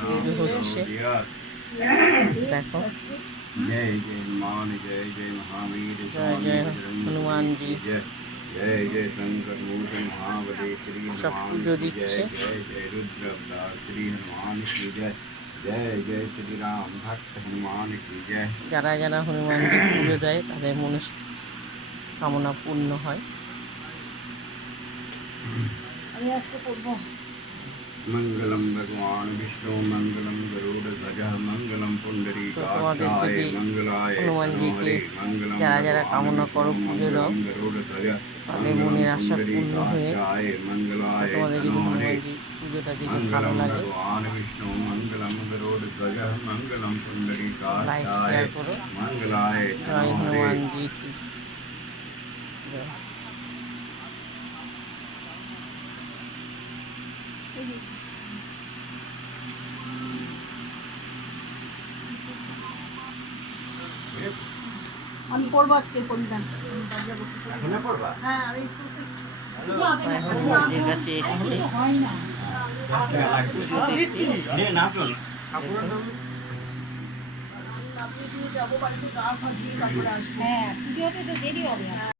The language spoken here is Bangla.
পুজো হচ্ছে। দেখো, जय जय हनुमान जय जय महावीर জয় स्वामी জয় बजरंग बली হনুমানজি। की जय जय जय शंकर मोचन महाबले श्री সব हनुमान পুজো की जय দিচ্ছে। जय जय रुद्र अवतार श्री हनुमान की जय जय जय श्री राम भक्त हनुमान की जय। যারা যারা হনুমানজি পুজো দেয় তাদের কামনা পূর্ণ হয়। আমি আজকে পড়বো। मंगलम भगवान विष्णु मंगलम गरुड़ध्वज मंगलम তো তোমাদের पुंडरीकाक्षाय যদি मंगलाय হনুমানজিকে तनोहरे मंगलम যারা যারা भगवान কামনা विष्णु করো পুজো দাও, मंगलम गरुड़ध्वज তাদের मंगलम মনের আশা পূর্ণ হয়ে। पुंडरीकाक्षाय তো मंगलाय তোমাদের যদি तनोहरे হনুমানজি পুজোটা দিতে ভালো मंगलम লাগে, भगवान विष्णु मंगलम गरुड़ध्वज मंगलम লাইক पुंडरीकाक्षाय শেয়ার করো। मंगलाय জয় तनोहरे। হনুমানজি কি জয়। আমি পড়বো আজকে পরিধান। এখনো পড়বা? হ্যাঁ, আমি তাই হনুমানজির কাছে এসছি হয় না। পুজো দেখতে। যাবো বাড়িতে গা ফা দিয়ে তারপরে আসবো। হ্যাঁ, পুজোতে তো দেরি হবে।